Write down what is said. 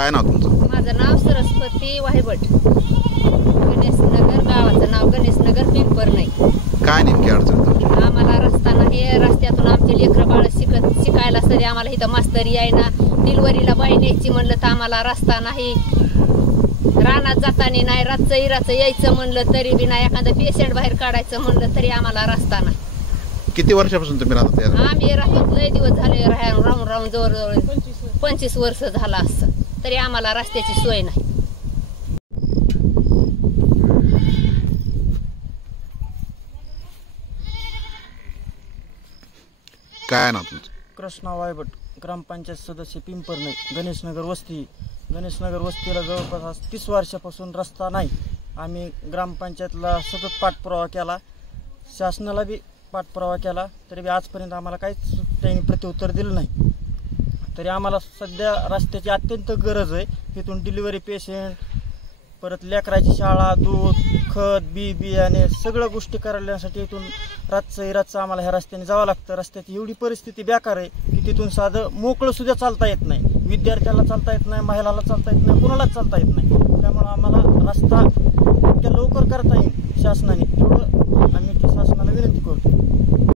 काय नाव तुमचं? माझं नाव सरस्वती वाहिबट. गणेशनगर, गावाचं नाव गणेशनगर, पिंपरणे. काय नेमकी अडचण तुमची? आम्हाला रस्ता नाही. रस्त्यातून आमचे लेकरं बाळ शिकायला सरी आम्हाला इथं मास्तरी आहे ना. डिलिव्हरीला बाई न्यायची म्हणलं तर आम्हाला रस्ता नाही. रानात जाताना नाही. रातचं यायचं म्हणलं तरी बी नाही. एखादं पेशंट बाहेर काढायचं म्हणलं तरी आम्हाला रस्ता नाही. किती वर्षापासून तुम्ही राहतात? आम्ही राहतो लय दिवस झाले. राहून जवळजवळ 25 वर्ष झाला असं, तरी आम्हाला रस्त्याची सोय नाही. काय नाव तुमचं? कृष्णा वायबट, ग्रामपंचायत सदस्य पिंपरणे, गणेशनगर वस्ती. गणेशनगर वस्तीला जवळपास 30 वर्षापासून रस्ता नाही. आम्ही ग्रामपंचायतला सतत पाठपुरावा केला, शासनाला बी पाठपुरावा केला, तरी बी आजपर्यंत आम्हाला काहीच त्यांनी प्रत्युत्तर दिलं नाही. तरी आम्हाला सध्या रस्त्याची अत्यंत गरज आहे. इथून डिलिव्हरी पेशंट, परत लेकराची शाळा, दूध, खत, बियाणे सगळ्या गोष्टी करण्यासाठी इथून रातचं आम्हाला ह्या रस्त्याने जावं लागतं. रस्त्याची एवढी परिस्थिती बेकार आहे की तिथून साधं मोकळं सुद्धा चालता येत नाही. विद्यार्थ्याला चालता येत नाही, महिलाला चालता येत नाही, कुणालाच चालता येत नाही. त्यामुळं आम्हाला रस्ता इतक्या लवकर करता येईल शासनाने, तेवढं आम्ही शासनाला विनंती करतो.